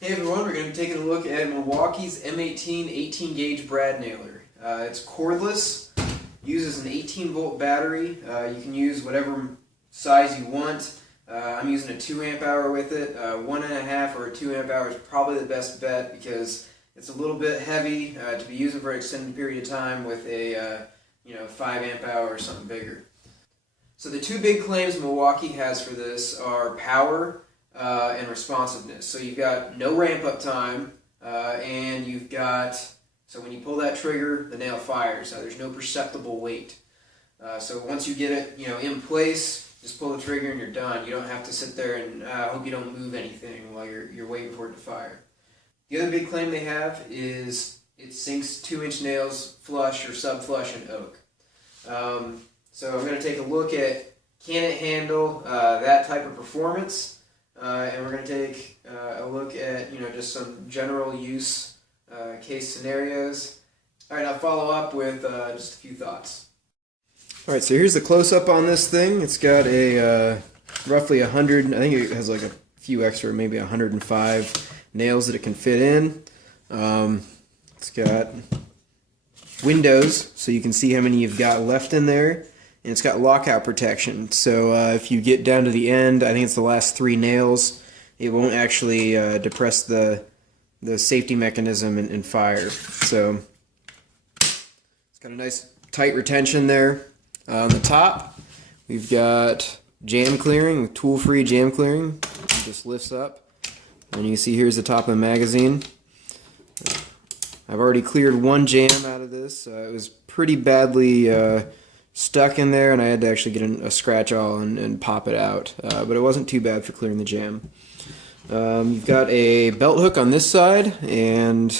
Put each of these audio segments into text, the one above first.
Hey everyone, we're going to be taking a look at Milwaukee's M18 18-gauge brad nailer. It's cordless, uses an 18-volt battery. You can use whatever size you want. I'm using a 2 amp hour with it. 1.5 or a 2 amp hour is probably the best bet because it's a little bit heavy to be using for an extended period of time with a 5 amp hour or something bigger. So the two big claims Milwaukee has for this are power and responsiveness. So you've got no ramp up time, and you've got, so when you pull that trigger, the nail fires. There's no perceptible weight. So once you get it, in place, just pull the trigger and you're done. You don't have to sit there and hope you don't move anything while you're waiting for it to fire. The other big claim they have is it sinks 2-inch nails flush or sub-flush in oak. So I'm going to take a look at, can it handle that type of performance? And we're going to take a look at just some general use case scenarios. Alright, I'll follow up with just a few thoughts. Alright, so here's the close-up on this thing. It's got a roughly 100, I think it has like a few extra, maybe 105 nails that it can fit in. It's got windows, so you can see how many you've got left in there. And it's got lockout protection, so if you get down to the end, I think it's the last 3 nails, it won't actually depress the safety mechanism and fire. So it's got a nice tight retention there. On the top, we've got jam clearing, tool-free jam clearing. It just lifts up, and you can see here's the top of the magazine. I've already cleared 1 jam out of this. It was pretty badly stuck in there, and I had to actually get a scratch awl and pop it out, but it wasn't too bad for clearing the jam. You've got a belt hook on this side, and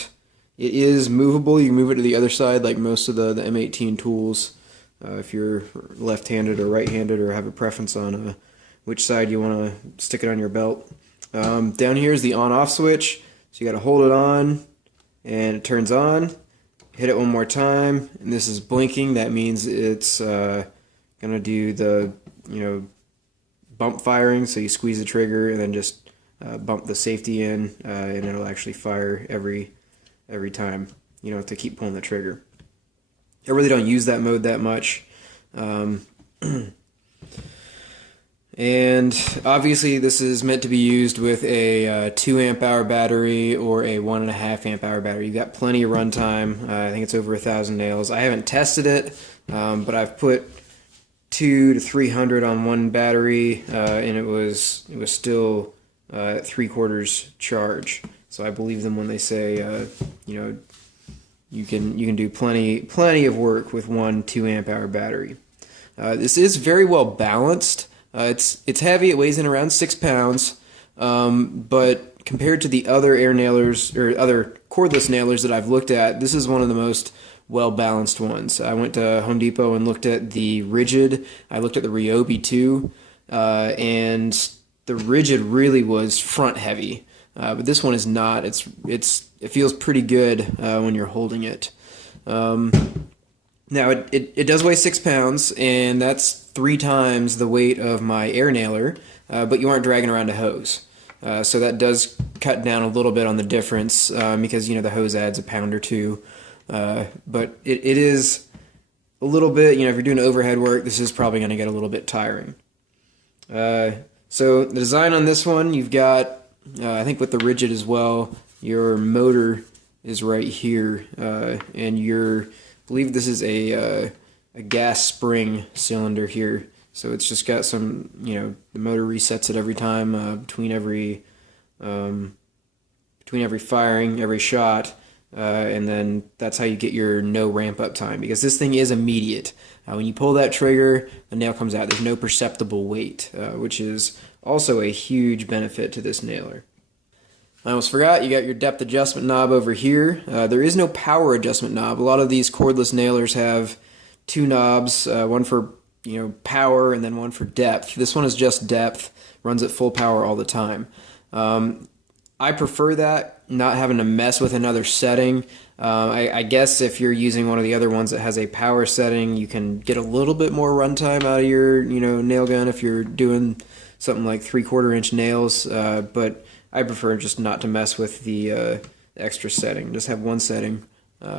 it is movable. You can move it to the other side like most of the M18 tools if you're left-handed or right-handed or have a preference on which side you want to stick it on your belt. Down here is the on-off switch, so you got to hold it on and it turns on. Hit it one more time, and this is blinking. That means it's going to do the bump firing. So you squeeze the trigger and then just bump the safety in, and it'll actually fire every time. You don't have to keep pulling the trigger. I really don't use that mode that much. And obviously this is meant to be used with a 2 amp hour battery or a 1.5 amp hour battery. You've got plenty of runtime. I think it's over 1,000 nails. I haven't tested it, but I've put 200 to 300 on one battery, and it was still 3/4 charge. So I believe them when they say you can do plenty of work with one 2 amp hour battery. This is very well balanced. It's heavy. It weighs in around 6 pounds, but compared to the other air nailers or other cordless nailers that I've looked at, this is one of the most well-balanced ones. I went to Home Depot and looked at the Rigid. I looked at the Ryobi too, and the Rigid really was front heavy, but this one is not. It feels pretty good when you're holding it. Now, it does weigh 6 pounds, and that's 3 times the weight of my air nailer, but you aren't dragging around a hose. So that does cut down a little bit on the difference, because, the hose adds a pound or 2. But it is a little bit, if you're doing overhead work, this is probably going to get a little bit tiring. So the design on this one, you've got, I think with the Rigid as well, your motor is right here, and I believe this is a gas spring cylinder here, so it's just got some, the motor resets it every time between every firing, every shot, and then that's how you get your no ramp up time, because this thing is immediate. When you pull that trigger, the nail comes out. There's no perceptible weight, which is also a huge benefit to this nailer. I almost forgot, you got your depth adjustment knob over here. There is no power adjustment knob. A lot of these cordless nailers have 2 knobs, one for power and then one for depth. This one is just depth, runs at full power all the time. I prefer that, not having to mess with another setting. I guess if you're using one of the other ones that has a power setting, you can get a little bit more runtime out of your nail gun if you're doing something like 3/4 inch nails, but I prefer just not to mess with the extra setting. Just have one setting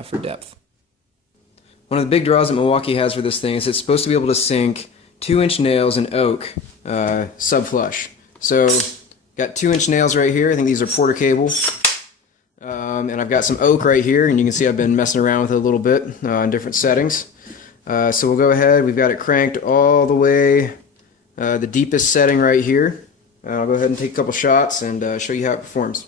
for depth. One of the big draws that Milwaukee has for this thing is it's supposed to be able to sink 2-inch nails in oak sub-flush. So got 2-inch nails right here. I think these are Porter cable. And I've got some oak right here, and you can see I've been messing around with it a little bit in different settings. So we'll go ahead, we've got it cranked all the way, the deepest setting right here. I'll go ahead and take a couple shots and show you how it performs.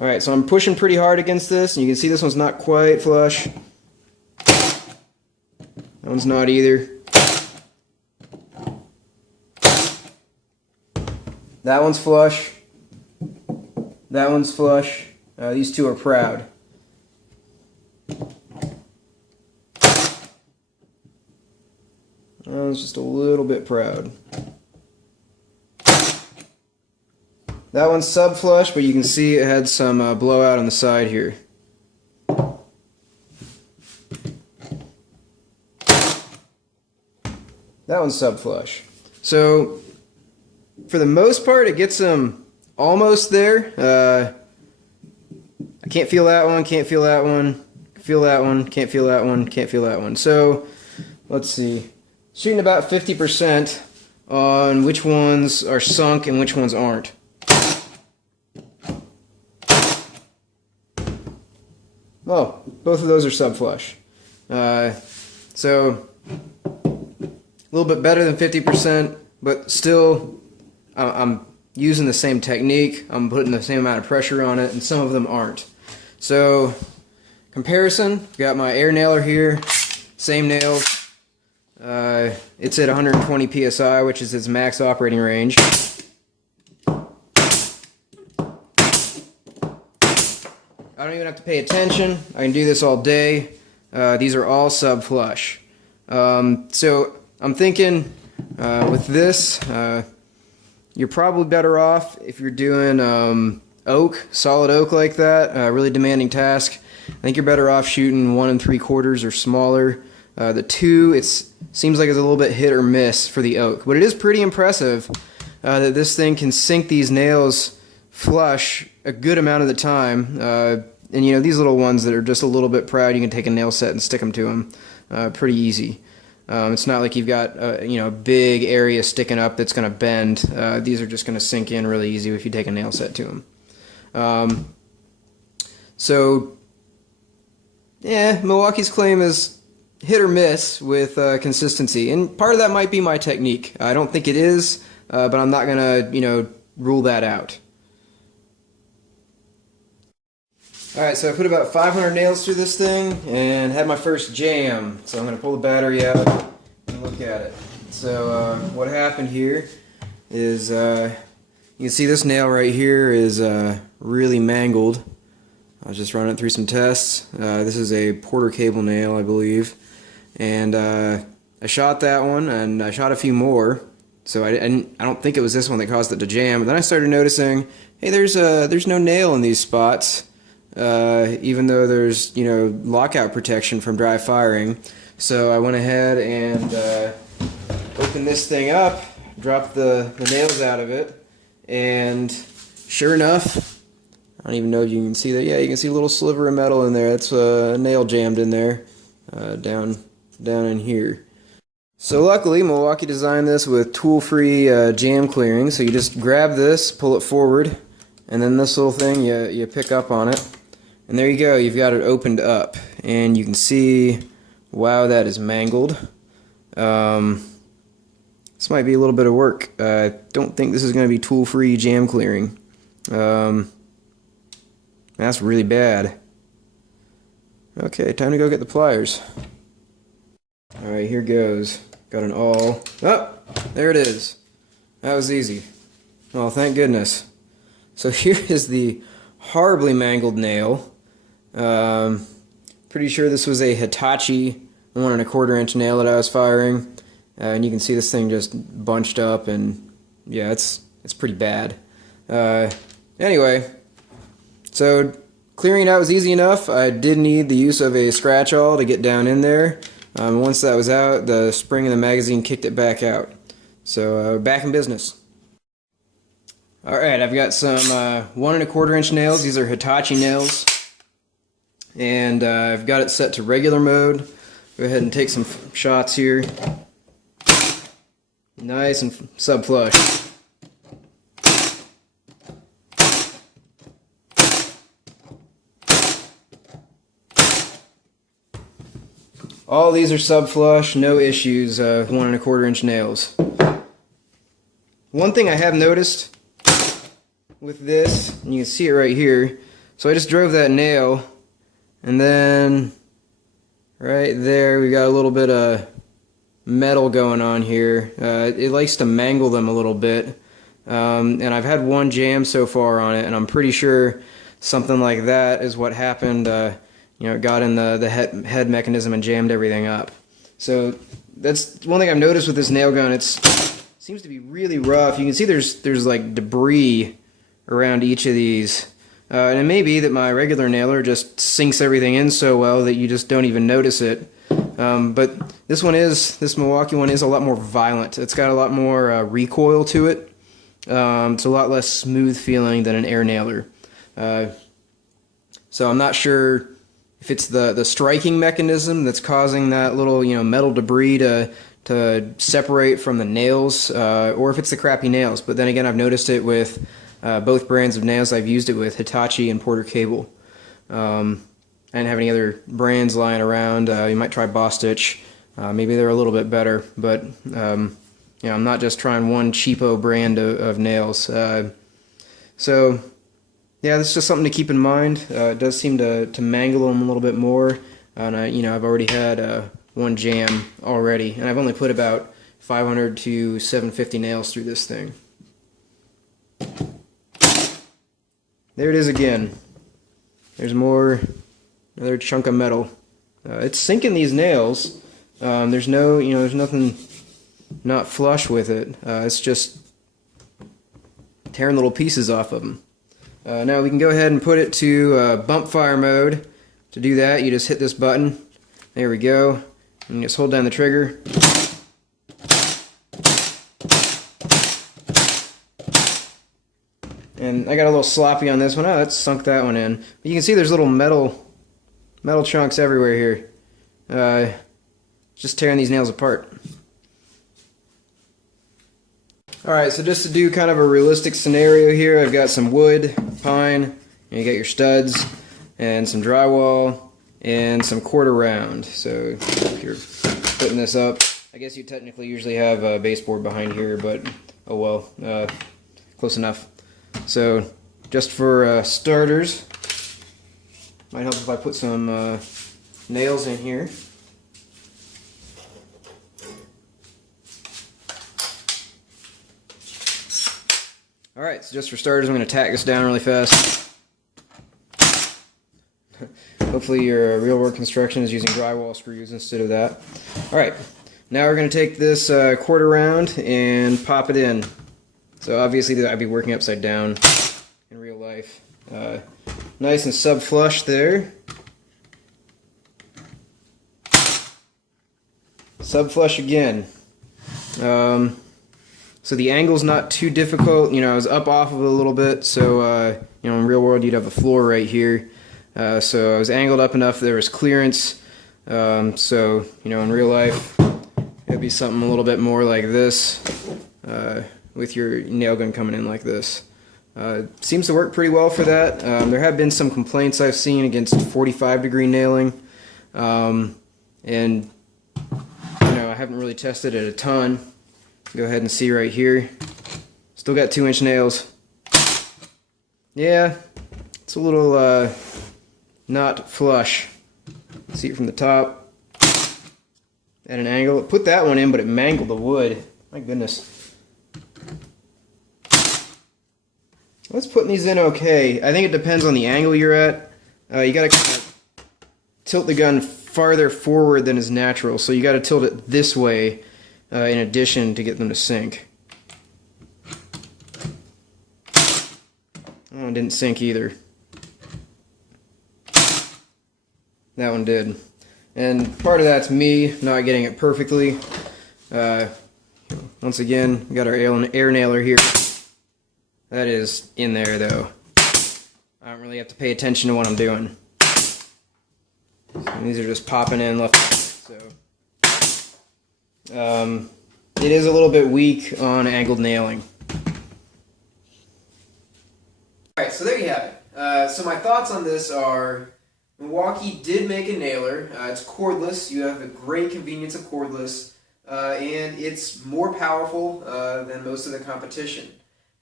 Alright, so I'm pushing pretty hard against this, and you can see this one's not quite flush. That one's not either. That one's flush. That one's flush. These two are proud. That one's just a little bit proud. That one's sub-flush, but you can see it had some blowout on the side here. That one's sub-flush. So, for the most part, it gets them almost there. I can't feel that one, can't feel that one, feel that one, can't feel that one, can't feel that one. So, let's see. Shooting about 50% on which ones are sunk and which ones aren't. Oh, both of those are sub-flush. So, a little bit better than 50%, but still, I'm using the same technique, I'm putting the same amount of pressure on it, and some of them aren't. So, comparison, got my air nailer here, same nails. It's at 120 psi, which is its max operating range. I don't even have to pay attention. I can do this all day. These are all sub-flush. So I'm thinking with this, you're probably better off if you're doing oak, solid oak like that, really demanding task. I think you're better off shooting 1 3/4 or smaller. The 2, it seems like it's a little bit hit or miss for the oak, but it is pretty impressive that this thing can sink these nails flush a good amount of the time. And you know, these little ones that are just a little bit proud, you can take a nail set and stick them to them pretty easy. It's not like you've got you know, a big area sticking up that's going to bend. These are just going to sink in really easy if you take a nail set to them. So yeah, Milwaukee's claim is hit or miss with consistency, and part of that might be my technique. I don't think it is, but I'm not going to, you know, rule that out. Alright, so I put about 500 nails through this thing and had my first jam. So I'm going to pull the battery out and look at it. So what happened here is you can see this nail right here is really mangled. I was just running it through some tests. This is a Porter cable nail, I believe. And I shot that one, and I shot a few more. So I don't think it was this one that caused it to jam. But then I started noticing, hey, there's no nail in these spots. Even though there's, you know, lockout protection from dry firing. So I went ahead and opened this thing up, dropped the nails out of it, and sure enough, I don't even know if you can see that. Yeah, you can see a little sliver of metal in there. That's a nail jammed in there, down in here. So luckily, Milwaukee designed this with tool-free jam clearing. So you just grab this, pull it forward, and then this little thing, you pick up on it. And there you go, you've got it opened up. And you can see, wow, that is mangled. This might be a little bit of work. I don't think this is going to be tool-free jam clearing. That's really bad. Okay, time to go get the pliers. Alright, here goes. Got an awl. Oh, there it is. That was easy. Oh, thank goodness. So here is the horribly mangled nail. Pretty sure this was a Hitachi 1 1/4 inch nail that I was firing. And you can see this thing just bunched up, and yeah, it's pretty bad. Anyway, so clearing it out was easy enough. I did need the use of a scratch awl to get down in there. Once that was out, the spring in the magazine kicked it back out. So back in business. Alright, I've got some 1 1/4 inch nails. These are Hitachi nails. And I've got it set to regular mode. Go ahead and take some shots here. Nice and sub-flush. All these are sub-flush, no issues with 1 1/4 inch nails. One thing I have noticed with this, and you can see it right here, so I just drove that nail, and then right there we got a little bit of metal going on here. It likes to mangle them a little bit, and I've had one jam so far on it, and I'm pretty sure something like that is what happened. You know, it got in the head mechanism and jammed everything up. So that's one thing I've noticed with this nail gun. It seems to be really rough. You can see there's like debris around each of these. And it may be that my regular nailer just sinks everything in so well that you just don't even notice it. But this Milwaukee one is a lot more violent. It's got a lot more recoil to it. It's a lot less smooth feeling than an air nailer. So I'm not sure if it's the striking mechanism that's causing that little metal debris to separate from the nails, or if it's the crappy nails. But then again, I've noticed it with both brands of nails I've used it with, Hitachi and Porter Cable. I didn't have any other brands lying around. You might try Bostitch. Maybe they're a little bit better, but I'm not just trying one cheapo brand of nails. So yeah, this is just something to keep in mind. It does seem to mangle them a little bit more, and I've already had one jam already, and I've only put about 500 to 750 nails through this thing. There it is again. There's another chunk of metal. It's sinking these nails. There's nothing not flush with it. It's just tearing little pieces off of them. Now we can go ahead and put it to bump fire mode. To do that, you just hit this button. There we go. And just hold down the trigger. And I got a little sloppy on this one. Oh, that sunk that one in. But you can see there's little metal chunks everywhere here. Just tearing these nails apart. Alright, so just to do kind of a realistic scenario here, I've got some wood, pine, and you got your studs, and some drywall, and some quarter round. So if you're putting this up, I guess you technically usually have a baseboard behind here, but oh well, close enough. So just for starters, might help if I put some nails in here. Alright, so just for starters, I'm going to tack this down really fast. Hopefully your real world construction is using drywall screws instead of that. Alright, now we're going to take this quarter round and pop it in. So obviously I'd be working upside down in real life. Nice and sub-flush there. Sub-flush again. So the angle's not too difficult. I was up off of it a little bit, so in real world you'd have the floor right here. So I was angled up enough there was clearance. So in real life it'd be something a little bit more like this, with your nail gun coming in like this. Seems to work pretty well for that. There have been some complaints I've seen against 45-degree nailing, and I haven't really tested it a ton. Go ahead and see right here. Still got 2-inch nails. Yeah, it's a little not flush. See it from the top at an angle. Put that one in, but it mangled the wood. My goodness. Let's put these in okay. I think it depends on the angle you're at. You gotta kind of tilt the gun farther forward than is natural, so you gotta tilt it this way in addition to get them to sink. Oh, it didn't sink either. That one did. And part of that's me not getting it perfectly. Once again, we got our air nailer here. That is in there though. I don't really have to pay attention to what I'm doing. And these are just popping in left and right, so it is a little bit weak on angled nailing. Alright, so there you have it. So my thoughts on this are, Milwaukee did make a nailer. It's cordless. You have the great convenience of cordless, and it's more powerful than most of the competition.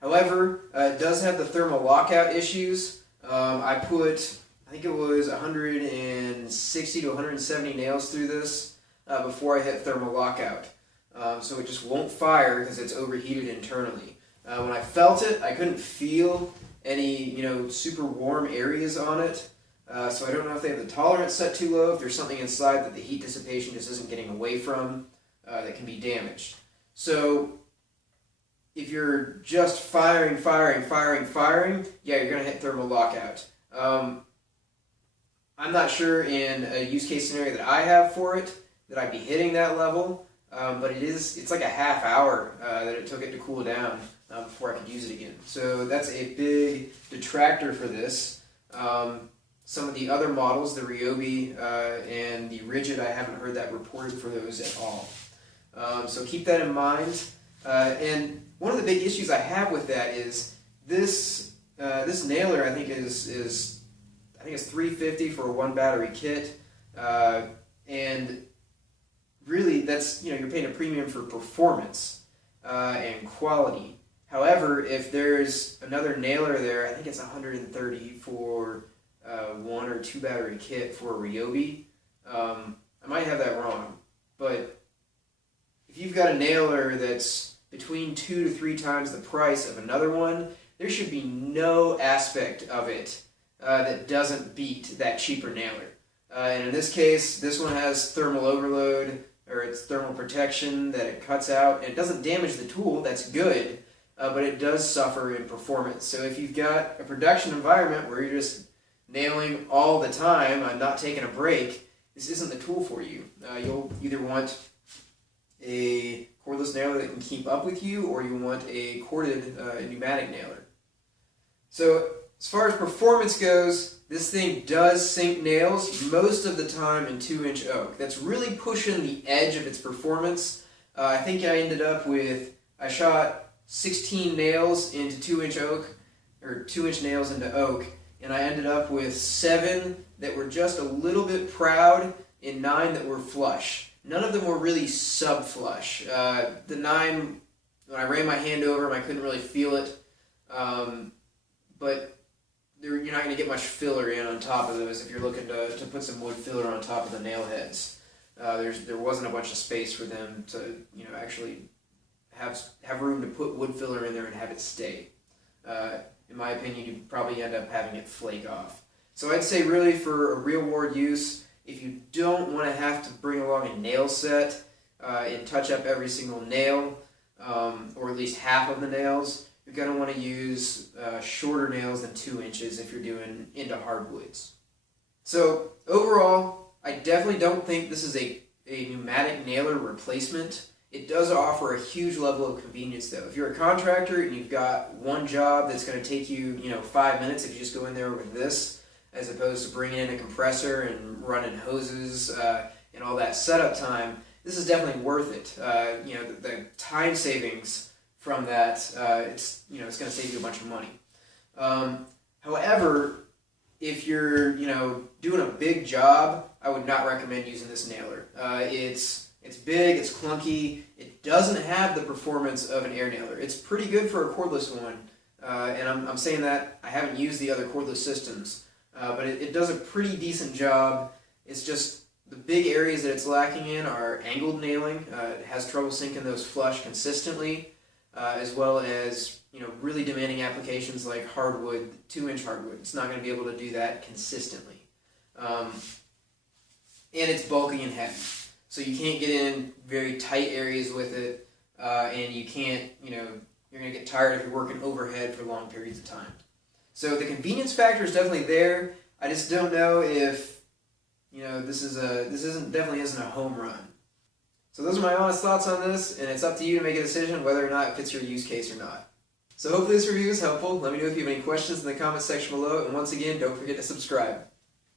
However, it does have the thermal lockout issues. I think it was 160 to 170 nails through this before I hit thermal lockout. So it just won't fire because it's overheated internally. When I felt it, I couldn't feel any super warm areas on it. So I don't know if they have the tolerance set too low, if there's something inside that the heat dissipation just isn't getting away from that can be damaged. So if you're just firing, yeah, you're going to hit thermal lockout. I'm not sure in a use case scenario that I have for it that I'd be hitting that level, but it's like a half hour that it took it to cool down before I could use it again. So that's a big detractor for this. Some of the other models, the Ryobi and the Rigid, I haven't heard that reported for those at all. So keep that in mind. And one of the big issues I have with that is this nailer. I think is $350 for a 1 battery kit, and really that's you're paying a premium for performance and quality. However, if there's another nailer there, I think it's $130 for 1 or 2 battery kit for a Ryobi. I might have that wrong, but if you've got a nailer that's between 2 to 3 times the price of another one, there should be no aspect of it that doesn't beat that cheaper nailer. And in this case, this one has thermal overload, or it's thermal protection that it cuts out, and it doesn't damage the tool. That's good, but it does suffer in performance. So if you've got a production environment where you're just nailing all the time and not taking a break, this isn't the tool for you. You'll either want a cordless nailer that can keep up with you, or you want a corded pneumatic nailer. So as far as performance goes, this thing does sink nails most of the time in 2-inch oak. That's really pushing the edge of its performance. I think I shot 16 nails into 2-inch oak, or 2-inch nails into oak, and I ended up with 7 that were just a little bit proud and 9 that were flush. None of them were really sub-flush. The 9, when I ran my hand over them, I couldn't really feel it, but you're not going to get much filler in on top of those if you're looking to put some wood filler on top of the nail heads. There wasn't a bunch of space for them to actually have room to put wood filler in there and have it stay. In my opinion, you'd probably end up having it flake off. So I'd say really for a real world use, if you don't want to have to bring along a nail set and touch up every single nail, or at least half of the nails, you're going to want to use shorter nails than 2 inches if you're doing into hardwoods. So overall, I definitely don't think this is a pneumatic nailer replacement. It does offer a huge level of convenience though. If you're a contractor and you've got one job that's going to take you 5 minutes if you just go in there with this, as opposed to bringing in a compressor and running hoses and all that setup time, this is definitely worth it. The time savings from that, it's going to save you a bunch of money. However, if you're doing a big job, I would not recommend using this nailer. It's big, it's clunky, it doesn't have the performance of an air nailer. It's pretty good for a cordless one, and I'm saying that I haven't used the other cordless systems, but it does a pretty decent job. It's just the big areas that it's lacking in are angled nailing. It has trouble sinking those flush consistently, as well as really demanding applications like hardwood, 2-inch hardwood. It's not going to be able to do that consistently. And it's bulky and heavy. So you can't get in very tight areas with it, and you can't, you're going to get tired if you're working overhead for long periods of time. So the convenience factor is definitely there. I just don't know if, this definitely isn't a home run. So those are my honest thoughts on this, and it's up to you to make a decision whether or not it fits your use case or not. So hopefully this review is helpful. Let me know if you have any questions in the comments section below, and once again, don't forget to subscribe.